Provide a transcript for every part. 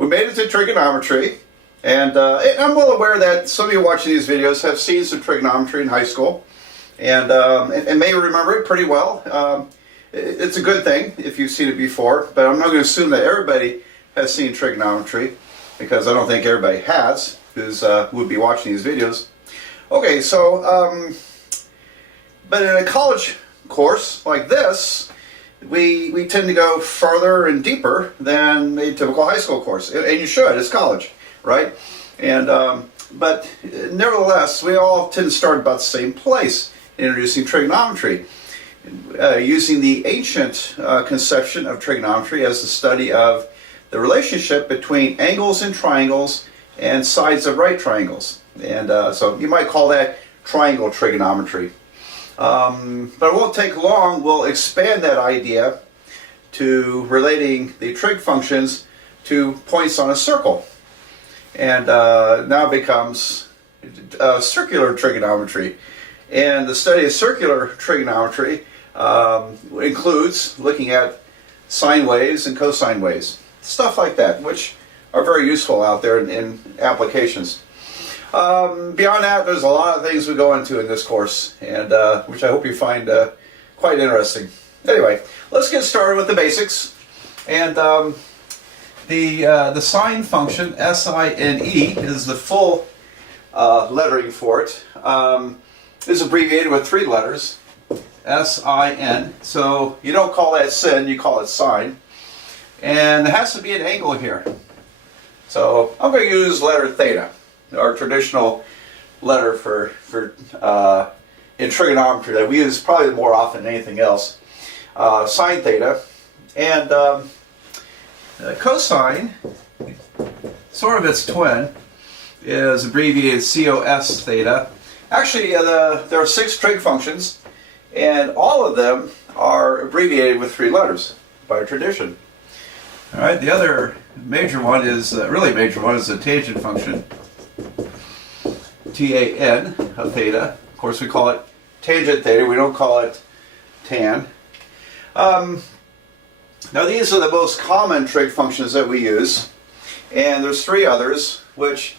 we made it to trigonometry, and I'm well aware that some of you watching these videos have seen some trigonometry in high school, and may remember it pretty well. It's a good thing if you've seen it before, but I'm not going to assume that everybody has seen trigonometry, because I don't think everybody has who would be watching these videos. Okay, so but in a college course like this, we tend to go further and deeper than a typical high school course, and you should. It's college, right? And but nevertheless, we all tend to start about the same place, introducing trigonometry, using the ancient conception of trigonometry as the study of the relationship between angles in triangles and sides of right triangles. And so you might call that triangle trigonometry. But it won't take long. We'll expand that idea to relating the trig functions to points on a circle. And now it becomes circular trigonometry. And the study of circular trigonometry includes looking at sine waves and cosine waves. Stuff like that, which are very useful out there in applications. Beyond that, there's a lot of things we go into in this course, and which I hope you find quite interesting. Anyway, let's get started with the basics. And the sine function, S-I-N-E, is the full lettering for it. Is abbreviated with 3 letters, S-I-N. So you don't call that sin, you call it sine. And there has to be an angle here. So I'm going to use letter theta, our traditional letter for in trigonometry that we use probably more often than anything else. Sine theta. And cosine, sort of its twin, is abbreviated cos theta. Actually, there are 6 trig functions, and all of them are abbreviated with 3 letters by tradition. All right, the other major one is, really major one, is the tangent function, T-A-N of theta. Of course, we call it tangent theta. We don't call it tan. Now, these are the most common trig functions that we use, and there's 3 others which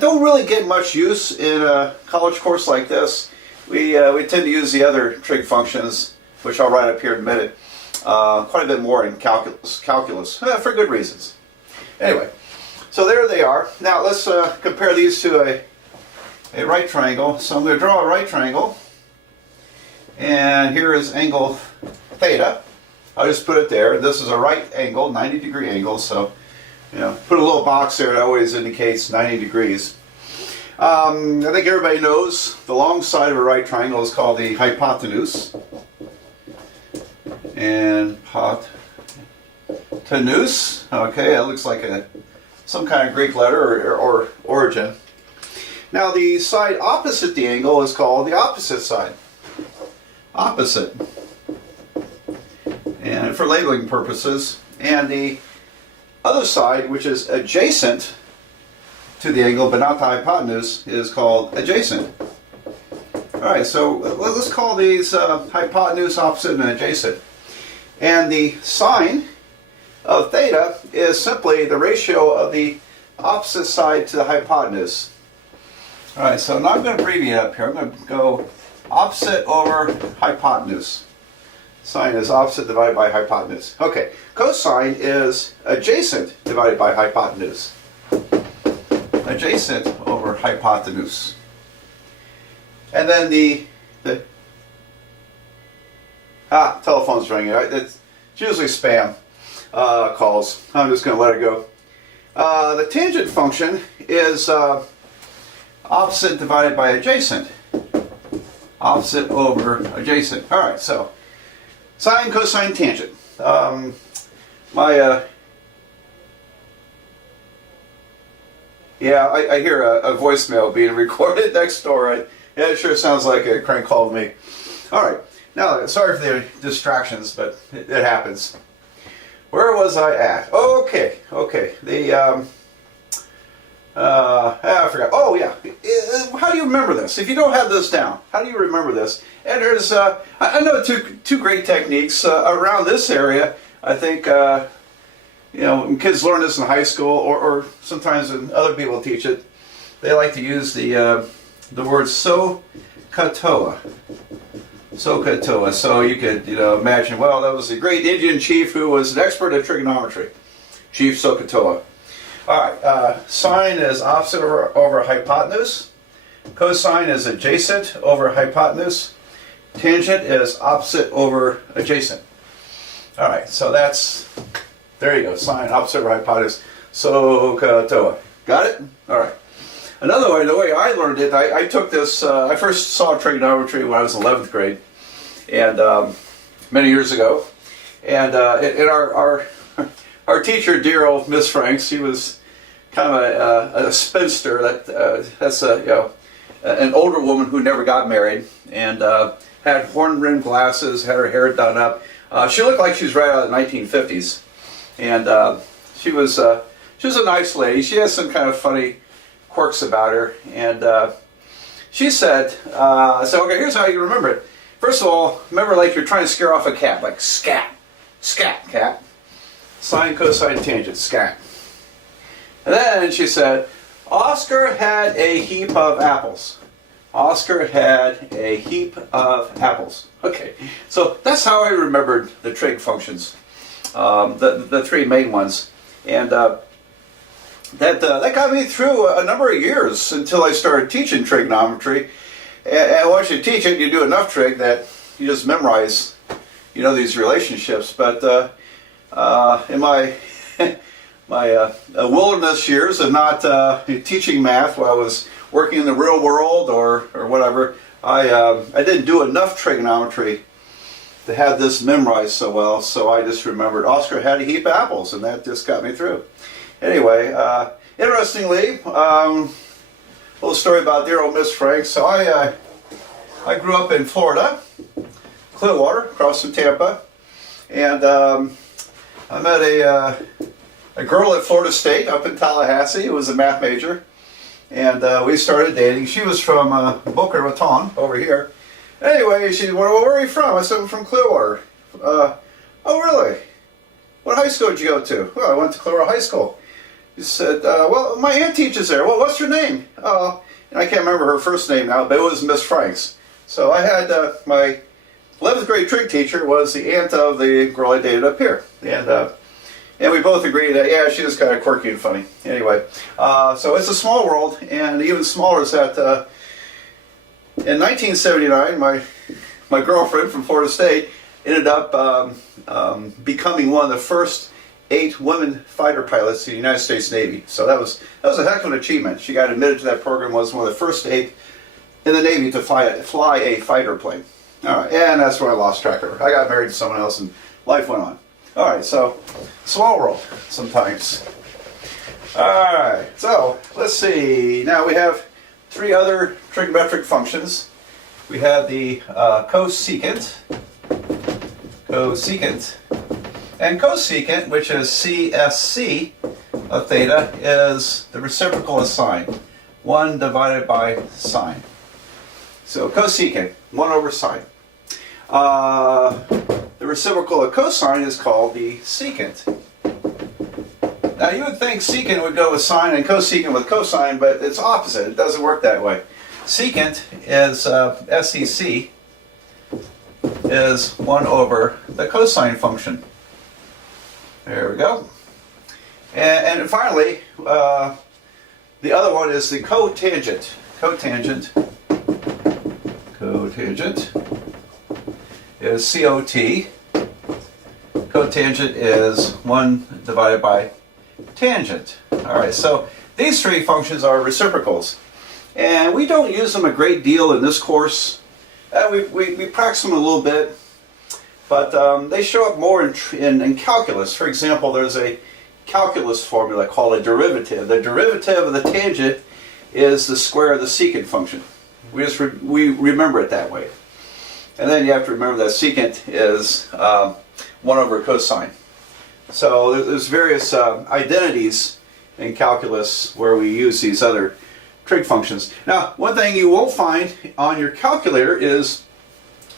don't really get much use in a college course like this. We tend to use the other trig functions, which I'll write up here in a minute, quite a bit more in calculus for good reasons. Anyway, so there they are. Now let's compare these to a right triangle. So I'm going to draw a right triangle, and here is angle theta. I'll just put it there. This is a right angle, 90-degree angle, so put a little box there that always indicates 90 degrees. I think everybody knows the long side of a right triangle is called the hypotenuse. And hypotenuse, okay, that looks like some kind of Greek letter or origin. Now the side opposite the angle is called the opposite side. Opposite. And for labeling purposes. And the other side, which is adjacent to the angle but not the hypotenuse, is called adjacent. Alright, so let's call these hypotenuse, opposite, and adjacent. And the sine of theta is simply the ratio of the opposite side to the hypotenuse. Alright, so now I'm going to abbreviate up here. I'm going to go opposite over hypotenuse. Sine is opposite divided by hypotenuse. Okay, cosine is adjacent divided by hypotenuse. Adjacent over hypotenuse. And then the telephone's ringing. It's usually spam calls. I'm just going to let it go. The tangent function is opposite divided by adjacent. Opposite over adjacent. All right, so sine, cosine, tangent. Yeah, I hear a voicemail being recorded next door. Yeah, it sure sounds like a crank call to me. All right, now sorry for the distractions, but it happens. Where was I at? Oh, okay. I forgot. Oh, yeah. How do you remember this? If you don't have this down, how do you remember this? And there's, I know two great techniques around this area. I think when kids learn this in high school, or sometimes when other people teach it, they like to use the word SOHCAHTOA. SOHCAHTOA. So you could imagine, well, that was a great Indian chief who was an expert at trigonometry. Chief SOHCAHTOA. All right, sine is opposite over hypotenuse. Cosine is adjacent over hypotenuse. Tangent is opposite over adjacent. All right, so there you go, sine opposite over hypotenuse. SOHCAHTOA. Got it? All right. Another way, the way I learned it, I took this, I first saw trigonometry when I was in 11th grade, and many years ago. And our teacher, dear old Miss Franks, she was kind of a spinster. That's an older woman who never got married, and had horn-rimmed glasses, had her hair done up. She looked like she was right out of the 1950s, and she was a nice lady. She had some kind of funny quirks about her, and she said, I said, okay, here's how you remember it. First of all, remember like you're trying to scare off a cat, like scat, scat, cat. Sine, cosine, tangent, scat. And then she said, Oscar had a heap of apples. Oscar had a heap of apples. Okay, so that's how I remembered the trig functions, the three main ones. And that got me through a number of years until I started teaching trigonometry. And once you teach it, you do enough trig that you just memorize, these relationships. But in my wilderness years of not teaching math while I was working in the real world or whatever, I didn't do enough trigonometry to have this memorized so well. So I just remembered Oscar had a heap of apples, and that just got me through. Anyway, interestingly, little story about dear old Miss Franks. So I grew up in Florida, Clearwater, across from Tampa, and I met a girl at Florida State up in Tallahassee who was a math major, and we started dating. She was from Boca Raton over here. Anyway, she said, well, where are you from? I said, I'm from Clearwater. Oh, really? What high school did you go to? Well, I went to Clearwater High School. She said, well, my aunt teaches there. Well, what's your name? And I can't remember her first name now, but it was Miss Franks. So I had my 11th grade trig teacher was the aunt of the girl I dated up here. And we both agreed that, yeah, she was kind of quirky and funny. Anyway, so it's a small world, and even smaller is that in 1979, my girlfriend from Florida State ended up becoming one of the first 8 women fighter pilots in the United States Navy. So that was a heck of an achievement. She got admitted to that program, was one of the first 8 in the Navy to fly a fighter plane. All right, and that's where I lost track of her. I got married to someone else, and life went on. All right, so small world sometimes. All right, so let's see. Now we have 3 other trigonometric functions. We have the cosecant, and cosecant, which is CSC of theta, is the reciprocal of sine, 1 divided by sine. So cosecant, 1 over sine. The reciprocal of cosine is called the secant. Now you would think secant would go with sine and cosecant with cosine, but it's opposite. It doesn't work that way. Secant is SEC is 1 over the cosine function. There we go. And finally, the other one is the cotangent. Cotangent is COT. Cotangent is 1 divided by tangent. All right, so these 3 functions are reciprocals. And we don't use them a great deal in this course. We practice them a little bit, but they show up more in calculus. For example, there's a calculus formula called a derivative. The derivative of the tangent is the square of the secant function. We remember it that way. And then you have to remember that secant is 1 over cosine. So there's various identities in calculus where we use these other trig functions. Now, one thing you won't find on your calculator is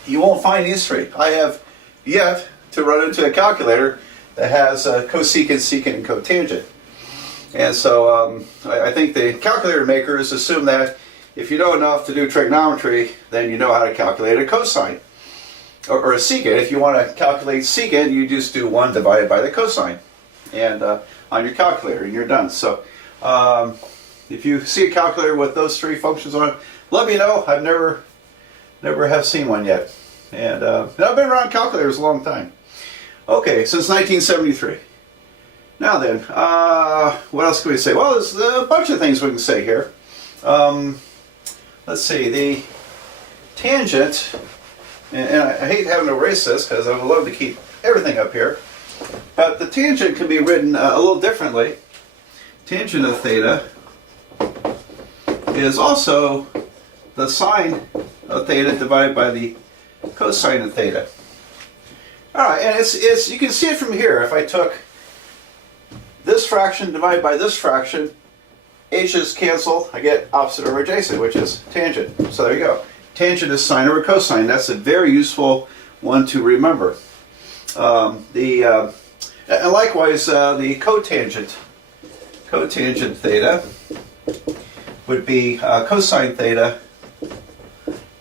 you won't find these 3. I have yet to run into a calculator that has cosecant, secant, and cotangent. And so I think the calculator makers assume that if you know enough to do trigonometry, then you know how to calculate a cosine. Or a secant. If you want to calculate secant, you just do 1 divided by the cosine and on your calculator, and you're done. So if you see a calculator with those 3 functions on it, let me know. I've never have seen one yet. And I've been around calculators a long time. Okay, since 1973. Now then, what else can we say? Well, there's a bunch of things we can say here. Let's see, the tangent, and I hate having to erase this because I would love to keep everything up here, but the tangent can be written a little differently. Tangent of theta is also the sine of theta divided by the cosine of theta. Alright, and it's you can see it from here. If I took this fraction divided by this fraction, h's cancel, I get opposite over adjacent, which is tangent. So there you go. Tangent is sine over cosine. That's a very useful one to remember. And likewise, the cotangent theta would be cosine theta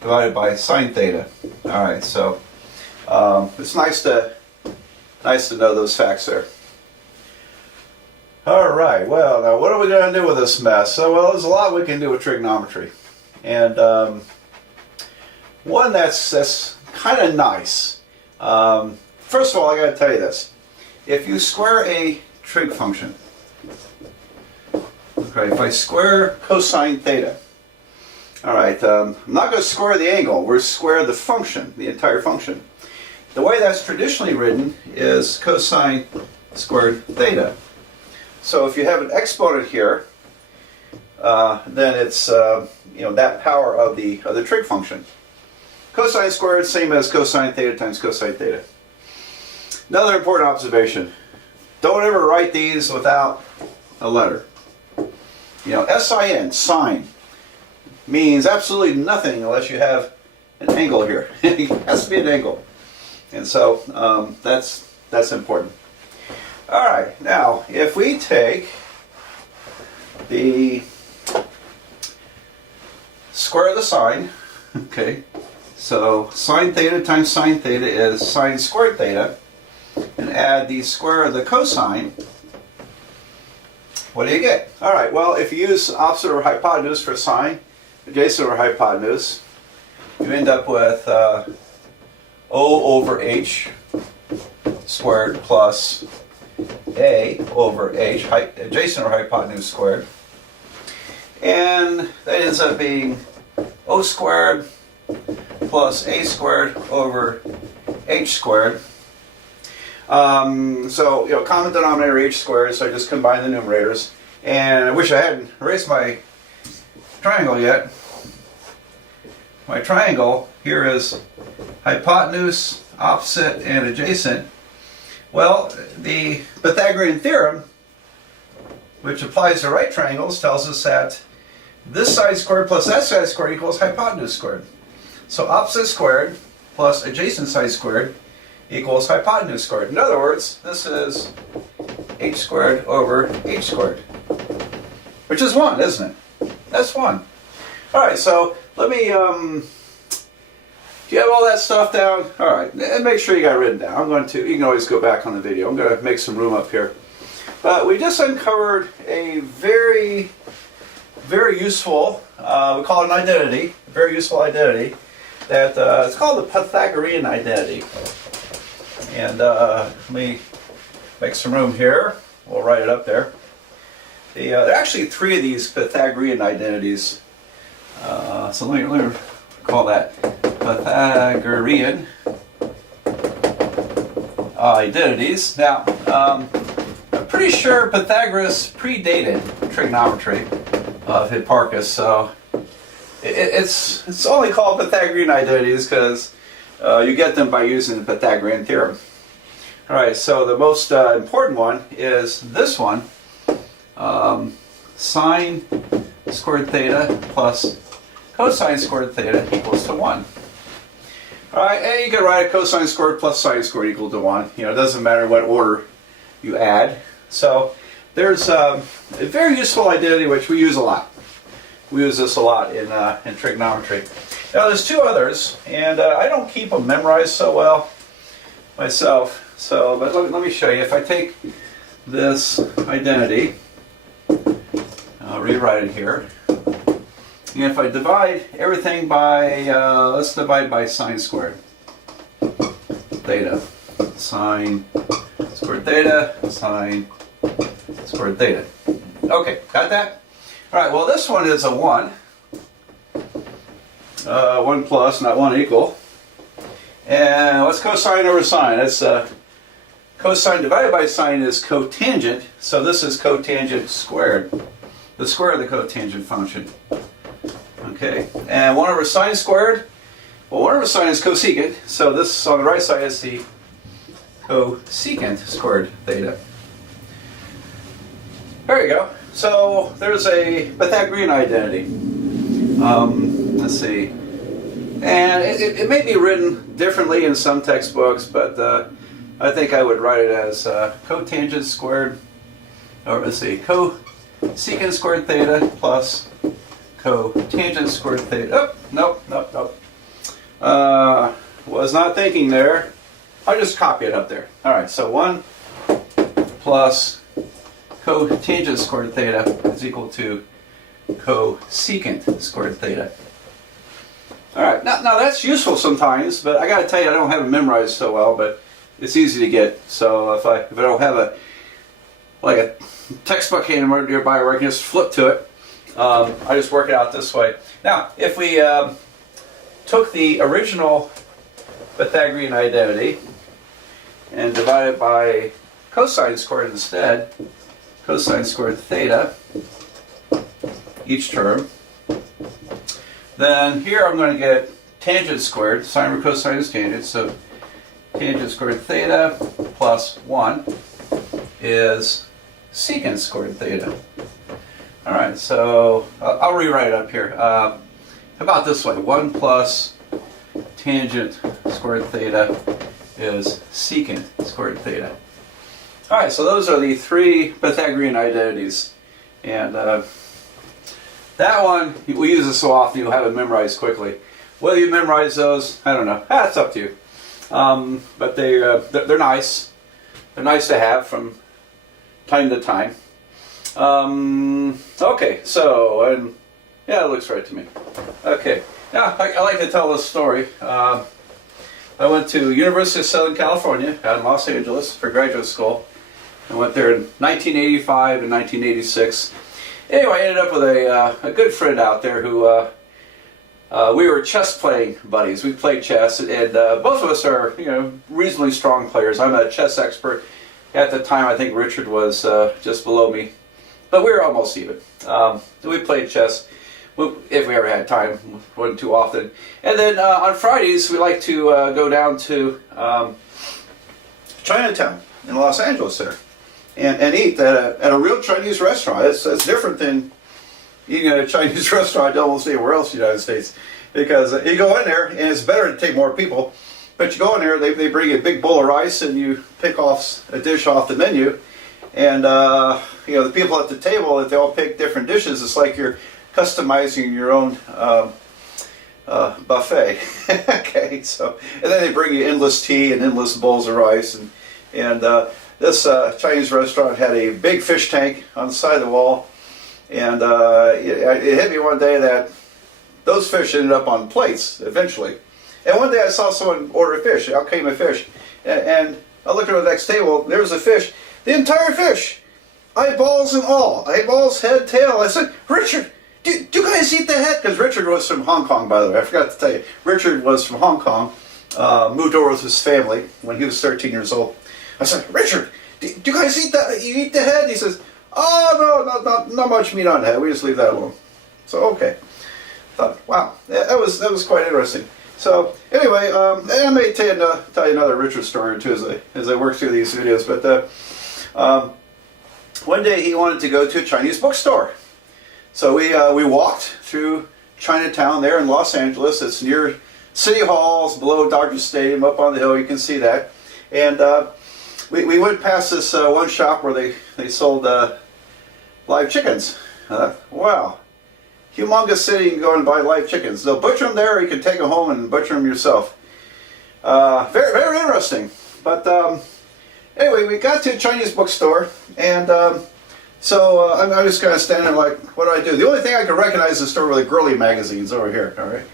divided by sine theta. All right, so it's nice to know those facts there. All right, well, now what are we going to do with this mess? So, well, there's a lot we can do with trigonometry, and one that's kind of nice. First of all, I got to tell you this: if you square a trig function, okay, if I square cosine theta, all right, I'm not going to square the angle. We're square the function, the entire function. The way that's traditionally written is cosine squared theta. So if you have an exponent here, then it's that power of the trig function. Cosine squared, same as cosine theta times cosine theta. Another important observation: don't ever write these without a letter. Sin, sine, means absolutely nothing unless you have an angle here. It has to be an angle, and so that's important. All right, now if we take the square of the sine, okay, so sine theta times sine theta is sine squared theta, and add the square of the cosine, what do you get? All right, well, if you use opposite over hypotenuse for sine, adjacent over hypotenuse, you end up with O over H squared plus A over H, adjacent over hypotenuse squared. And that ends up being O squared plus A squared over H squared. So, common denominator H squared, so I just combine the numerators. And I wish I hadn't erased my triangle yet. My triangle here is hypotenuse, opposite, and adjacent. Well, the Pythagorean Theorem, which applies to right triangles, tells us that this side squared plus that side squared equals hypotenuse squared. So opposite squared plus adjacent side squared equals hypotenuse squared. In other words, this is H squared over H squared, which is 1, isn't it? That's 1. All right, so let me, do you have all that stuff down? All right, and make sure you got it written down. You can always go back on the video. I'm going to make some room up here. But we just uncovered a very, very useful, we call it an identity, a very useful identity, that it's called the Pythagorean Identity. And let me make some room here. We'll write it up there. There are actually 3 of these Pythagorean identities. So let me call that Pythagorean Identities. Now, I'm pretty sure Pythagoras predated trigonometry of Hipparchus, so it's only called Pythagorean Identities because you get them by using the Pythagorean Theorem. Alright, so the most important one is this one. Sine squared theta plus cosine squared theta equals to 1. Alright, and you can write a cosine squared plus sine squared equal to 1. It doesn't matter what order you add. So there's a very useful identity which we use a lot. We use this a lot in trigonometry. Now there's two others, and I don't keep them memorized so well myself. So, but let me show you. If I take this identity, I'll rewrite it here. And if I divide everything by, let's divide by sine squared theta. Sine squared theta, sine squared theta. Okay, got that? All right, well this one is a 1. 1 plus, not 1 equal. And what's cosine over sine? That's cosine divided by sine is cotangent, so this is cotangent squared. The square of the cotangent function. Okay, and 1 over sine squared, well 1 over sine is cosecant, so this on the right side is the cosecant squared theta. There you go. So there's a Pythagorean identity. Let's see. And it may be written differently in some textbooks, but I think I would write it as cotangent squared, or let's see, cosecant squared theta plus cotangent squared theta. Oh, nope. Was not thinking there. I'll just copy it up there. All right, so 1 plus cotangent squared theta is equal to cosecant squared theta. All right, now that's useful sometimes, but I got to tell you, I don't have it memorized so well, but it's easy to get. So if I don't have a textbook handy nearby where I can just flip to it, I just work it out this way. Now, if we took the original Pythagorean identity and divided by cosine squared instead, cosine squared theta, each term, then here I'm going to get tangent squared. Sine over cosine is tangent, so tangent squared theta plus 1 is secant squared theta. All right, so I'll rewrite it up here. How about this way? 1 plus tangent squared theta is secant squared theta. All right, so those are the 3 Pythagorean identities. And that one, we use it so often you'll have it memorized quickly. Whether you memorize those, I don't know. That's up to you. But they're nice. They're nice to have from time to time. Okay, so, and yeah, it looks right to me. Okay, now I like to tell this story. I went to University of Southern California out in Los Angeles for graduate school. I went there in 1985 and 1986. Anyway, I ended up with a good friend out there who we were chess playing buddies. We played chess, and both of us are reasonably strong players. I'm a chess expert. At the time, I think Richard was just below me, but we were almost even. We played chess if we ever had time. Wasn't too often. And then on Fridays, we like to go down to Chinatown in Los Angeles there. And eat at a real Chinese restaurant. It's different than eating at a Chinese restaurant almost anywhere else in the United States. Because you go in there, and it's better to take more people, but you go in there, they bring you a big bowl of rice, and you pick off a dish off the menu. And the people at the table, they all pick different dishes. It's like you're customizing your own buffet. Okay, so, and then they bring you endless tea and endless bowls of rice. And this Chinese restaurant had a big fish tank on the side of the wall, and it hit me one day that those fish ended up on plates eventually. And one day I saw someone order a fish. Out came a fish, and I looked at the next table. There was a fish, the entire fish, eyeballs and all, eyeballs, head, tail. I said, Richard, do you guys eat the head? Because Richard was from Hong Kong, by the way. I forgot to tell you. Richard was from Hong Kong, moved over with his family when he was 13 years old. I said, Richard, do you guys eat that? You eat the head? He says, oh, no, not much meat on the head. We just leave that alone. So, okay. I thought, wow, that was quite interesting. So, anyway, and I may tell you another Richard story or two as I work through these videos. But one day he wanted to go to a Chinese bookstore. So we walked through Chinatown there in Los Angeles. It's near City Hall, it's below Dodger Stadium, up on the hill. You can see that. And we went past this one shop where they sold live chickens. Wow. Humongous city, you can go and buy live chickens. They'll butcher them there, or you can take them home and butcher them yourself. Very, very interesting. But anyway, we got to a Chinese bookstore, and so I'm just kind of standing there like, what do I do? The only thing I could recognize in the store were the girly magazines over here, all right?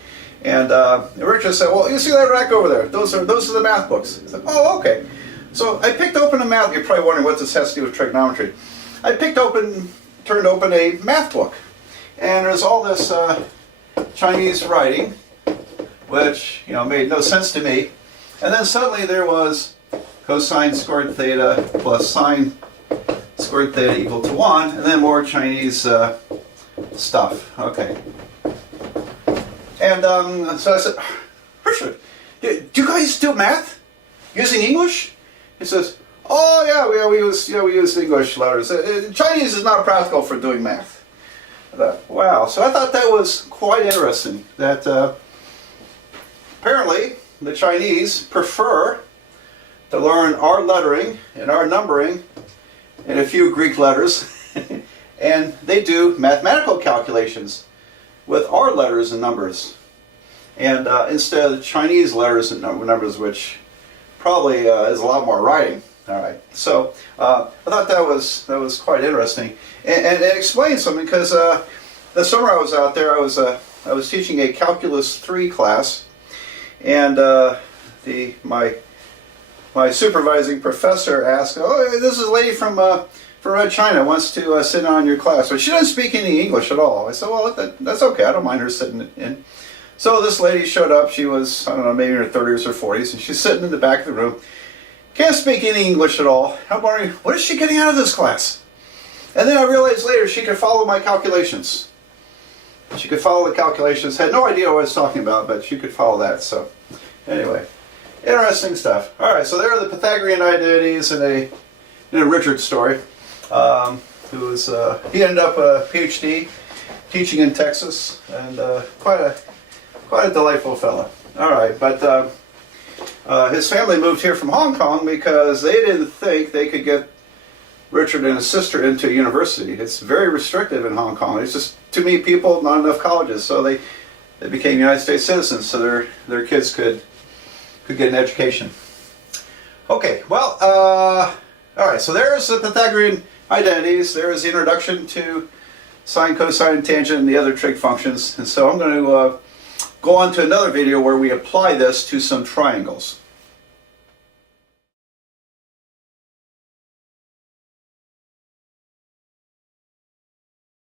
And Richard said, well, you see that rack over there? Those are the math books. I said, oh, okay. So I picked open a math. You're probably wondering what this has to do with trigonometry. I turned open a math book. And there's all this Chinese writing, which, you know, made no sense to me. And then suddenly there was cosine squared theta plus sine squared theta equal to 1, and then more Chinese stuff. Okay. And so I said, Richard, do you guys do math using English? He says, oh yeah, we use English letters. Chinese is not practical for doing math. I thought, wow. So I thought that was quite interesting. That apparently the Chinese prefer to learn our lettering and our numbering and a few Greek letters, and they do mathematical calculations with our letters and numbers, and instead of the Chinese letters and numbers, which probably is a lot more writing. All right, so I thought that was quite interesting, and it explains something, because the summer I was out there, I was teaching a Calculus 3 class, and my supervising professor asked, "Oh, this is a lady from China wants to sit on your class, but she doesn't speak any English at all." I said, "Well, that's okay. I don't mind her sitting in." So this lady showed up. She was, I don't know, maybe in her 30s or 40s, and she's sitting in the back of the room. Can't speak any English at all. I'm wondering, what is she getting out of this class? And then I realized later she could follow my calculations. She could follow the calculations. Had no idea what I was talking about, but she could follow that. So anyway, interesting stuff. All right, so there are the Pythagorean Identities in a Richard story. He ended up a PhD teaching in Texas, and quite a delightful fellow. All right, but his family moved here from Hong Kong because they didn't think they could get Richard and his sister into a university. It's very restrictive in Hong Kong. It's just too many people, not enough colleges. So they became United States citizens, so their kids could get an education. Okay, well, all right, so there's the Pythagorean Identities. There's the introduction to sine, cosine, tangent, and the other trig functions. And so I'm going to go on to another video where we apply this to some triangles.